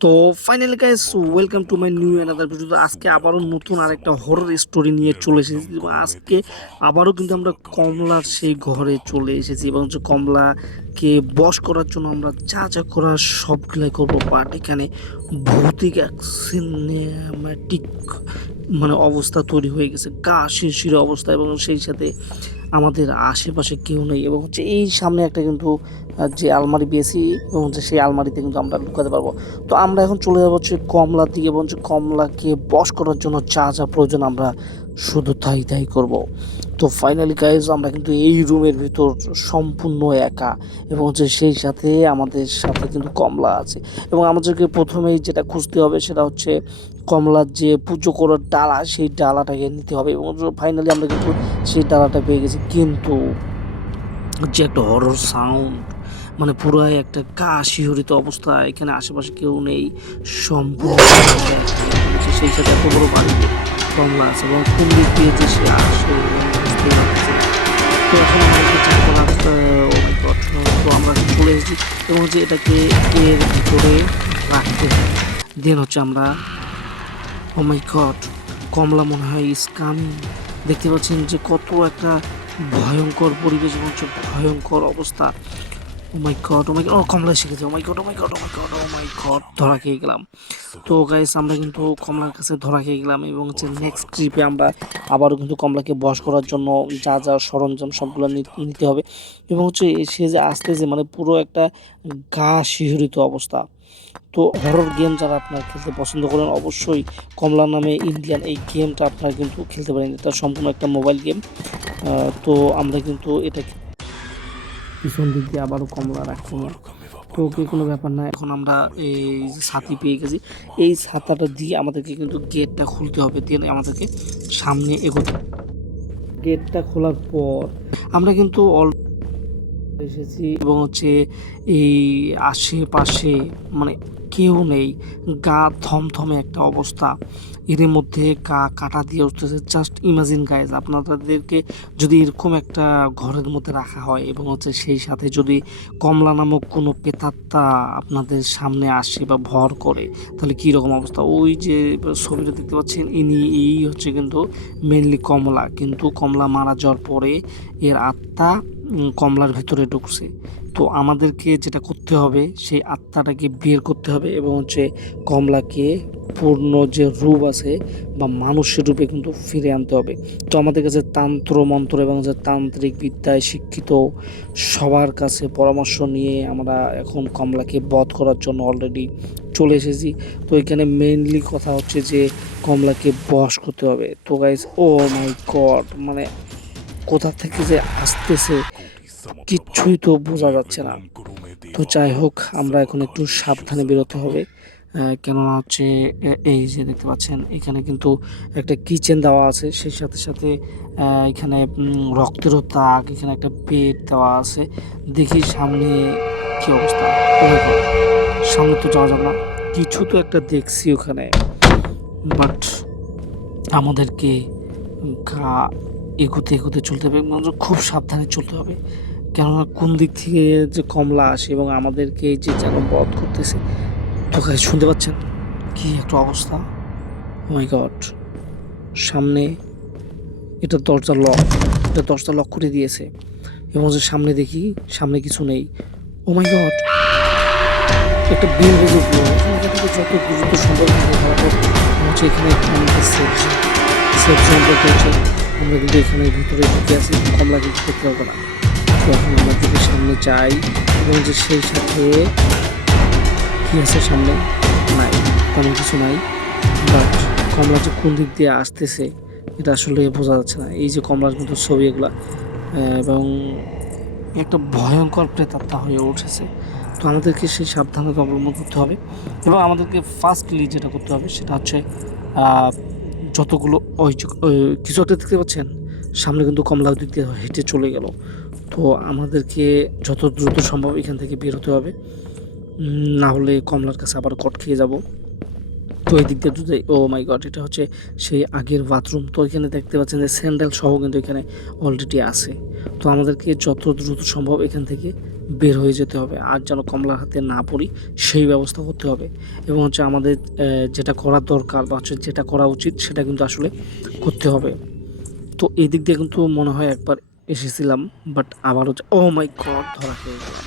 তো final guys welcome to my new another video তো আজকে আবারও নতুন আরেকটা হরর স্টোরি নিয়ে চলে এসেছি এবং আজকে আবারও কিন্তু আমরা কমলার সেই ঘরে চলে এসেছি এবং হচ্ছে কমলাকে বশ করার জন্য আমরা যা যা করার সবগুলাই করব। বাট এখানে ভৌতিক এক সিনেম্যাটিক মানে অবস্থা তৈরি হয়ে গেছে, গা শিরশিরে অবস্থা এবং সেই সাথে আমাদের আশেপাশে কেউ নেই এবং হচ্ছে এই সামনে একটা কিন্তু যে আলমারি বেশি এবং হচ্ছে সেই আলমারিতে কিন্তু আমরা লুকাতে পারব। তো আমরা এখন চলে যাব হচ্ছে কমলার দিকে এবং হচ্ছে কমলাকে বস করার জন্য যা যা প্রয়োজন আমরা শুধু তাই তাই করব। তো ফাইনালি গাইজ আমরা কিন্তু এই রুমের ভিতর সম্পূর্ণ একা এবং হচ্ছে সেই সাথে আমাদের সাথে কিন্তু কমলা আছে এবং আমাদেরকে প্রথমেই যেটা খুঁজতে হবে সেটা হচ্ছে কমলার যে পুজো করার ডালা, সেই ডালাটাকে নিতে হবে এবং ফাইনালি আমরা কিন্তু সেই ডালাটা পেয়ে গেছি। কিন্তু যে একটা হরর সাউন্ড মানে পুরাই একটা গা শিহরিত অবস্থা, এখানে আশেপাশে কেউ নেই, সম্পূর্ণ সেই সাথে এত বড় বাড়িতে কমলা আছে এবং কোন যে সে আসে। এবং যে এটাকে এর ভিতরে রাখতে দেন হচ্ছে আমরা ও গড কমলা মনে হয় স্কাম দেখতে পাচ্ছেন যে কত একটা ভয়ঙ্কর পরিবেশ এবং হচ্ছে ভয়ঙ্কর অবস্থা। ও মাই গড ও মাই ও কমলা শিখেছে ও my god oh my god oh my god oh my god ধরা খেয়ে গেলাম। তো গাইস আমরা কিন্তু কমলার কাছে ধরা খেয়ে গেলাম এবং হচ্ছে নেক্সট ট্রিপে আমরা আবারও কিন্তু কমলাকে বশ করার জন্য যা যা সরঞ্জাম সবগুলো নিতে হবে এবং হচ্ছে সে যে আসতেছে মানে পুরো একটা গা শিহরিত অবস্থা। তো হরর গেম যারা আপনারা খেলতে পছন্দ করেন, অবশ্যই কমলা নামে ইন্ডিয়ান এই গেমটা আপনারা কিন্তু খেলতে পারেন। এটা সম্পূর্ণ একটা মোবাইল গেম তো আমরা কিন্তু এটা পিছন দিক দিয়ে আবারও কমলা রাখব না তো ওকে কোনো ব্যাপার না, এখন আমরা এই ছাতি পেয়ে গেছি। এই ছাতাটা দিয়ে আমাদেরকে কিন্তু গেটটা খুলতে হবে, দিয়ে আমাদেরকে সামনে এগোতে গেটটা খোলার পর আমরা কিন্তু অল এসেছি এবং হচ্ছে এই আশেপাশে মানে কেউ নেই। গা থমথমে একটা অবস্থা। এর মধ্যে গা কাটা দিয়ে উঠতেছে। জাস্ট ইমাজিন গাইজ আপনাদেরকে যদি এরকম একটা ঘরের মধ্যে রাখা হয় এবং হচ্ছে সেই সাথে যদি কমলা নামক কোনো পেতাত্তা আপনাদের সামনে আসে বা ভর করে, তাহলে কী রকম অবস্থা? ওই যে ছবিটা দেখতে পাচ্ছেন, ইনি এই হচ্ছে কিন্তু মেনলি কমলা। কিন্তু কমলা মারা যাওয়ার পরে এর আত্মা কমলার ভিতরে ঢুকছে। তো আমাদেরকে যেটা করতে হবে, সেই আত্মাটাকে বের করতে হবে এবং হচ্ছে কমলাকে পূর্ণ যে রূপ আছে বা মানুষের রূপে কিন্তু ফিরে আনতে হবে। তো আমাদের কাছে তান্ত্র মন্ত্র এবং যে তান্ত্রিক বিদ্যায় শিক্ষিত সবার কাছে পরামর্শ নিয়ে আমরা এখন কমলাকে বধ করার জন্য অলরেডি চলে এসেছি। তো এখানে মেইনলি কথা হচ্ছে যে কমলাকে বশ করতে হবে। তো গাইজ ও মাই গড মানে কোথা থেকে যে আসতেছে, কিচ্ছুই তো বোঝা যাচ্ছে না। তো যাই হোক, আমরা এখন একটু সাবধানে বেরোতে হবে কেননা হচ্ছে এই যে দেখতে পাচ্ছেন, এখানে কিন্তু একটা কিচেন দেওয়া আছে, সেই সাথে সাথে এখানে রক্তেরও তাক এখানে একটা বেড দেওয়া আছে। দেখি সামনে কি অবস্থা। সামনে তো যাওয়া যাবে না। কিছু তো একটা দেখছি ওখানে বাট আমাদেরকে গা এগোতে এগোতে চলতে হবে মানে খুব সাবধানে চলতে হবে। কেননা কোন দিক থেকে যে কমলা আসে এবং আমাদেরকে যে যেন বধ করতেছে তো শুনতে পাচ্ছেন? কি একটা অবস্থা? মাই গড সামনে এটা দরজা লক এটা দরজা লক করে দিয়েছে। এবং যে সামনে দেখি, সামনে কিছু নেই। ও মাই গড একটা বিল বেজে উঠল। যত ধরা পড়বে। হচ্ছে এখানে সেফ সেফ আমরা কিন্তু এখানে ভিতরে ঢুকে আছি কমলা কিন্তু দেখতে পাবো না। তো এখন আমরা যদি সামনে যাই, এবং যে সেই সাথে কি আছে সামনে? নাই, তেমন কিছু নাই। বাট কমলা যে কোন দিক দিয়ে আসতেছে, এটা আসলে বোঝা যাচ্ছে না। এই যে কমলার কিন্তু ছবি এগুলা এবং একটা ভয়ঙ্কর প্রেতাত্মা হয়ে উঠেছে। তো আমাদেরকে সেই সাবধানতা অবলম্বন করতে হবে, এবং আমাদেরকে ফার্স্টলি যেটা করতে হবে, সেটা হচ্ছে যতগুলো কিছু একটা দেখতে পাচ্ছেন? সামনে কিন্তু কমলা দিক দিয়ে হেঁটে চলে গেল। তো আমাদেরকে যত দ্রুত সম্ভব এখান থেকে বের হতে হবে। না হলে কমলার কাছে আবার কট খেয়ে যাব। তো এই দিক দিয়ে যদি ও মাই গড, এটা হচ্ছে সেই আগের বাথরুম। তো এখানে দেখতে পাচ্ছেন যে স্যান্ডেল সহ কিন্তু এখানে অলরেডি আছে। তো আমাদেরকে যত দ্রুত সম্ভব এখান থেকে বের হয়ে যেতে হবে। আর যেন কমলার হাতে না পড়ি, সেই ব্যবস্থা করতে হবে। এবং হচ্ছে আমাদের যেটা করা দরকার বা হচ্ছে যেটা করা উচিত, সেটা কিন্তু আসলে করতে হবে। তো এই দিক দিয়ে কিন্তু মনে হয় একবার এসেছিলাম বাট আবারও ও মাই গড ধরা খেয়ে গেলাম।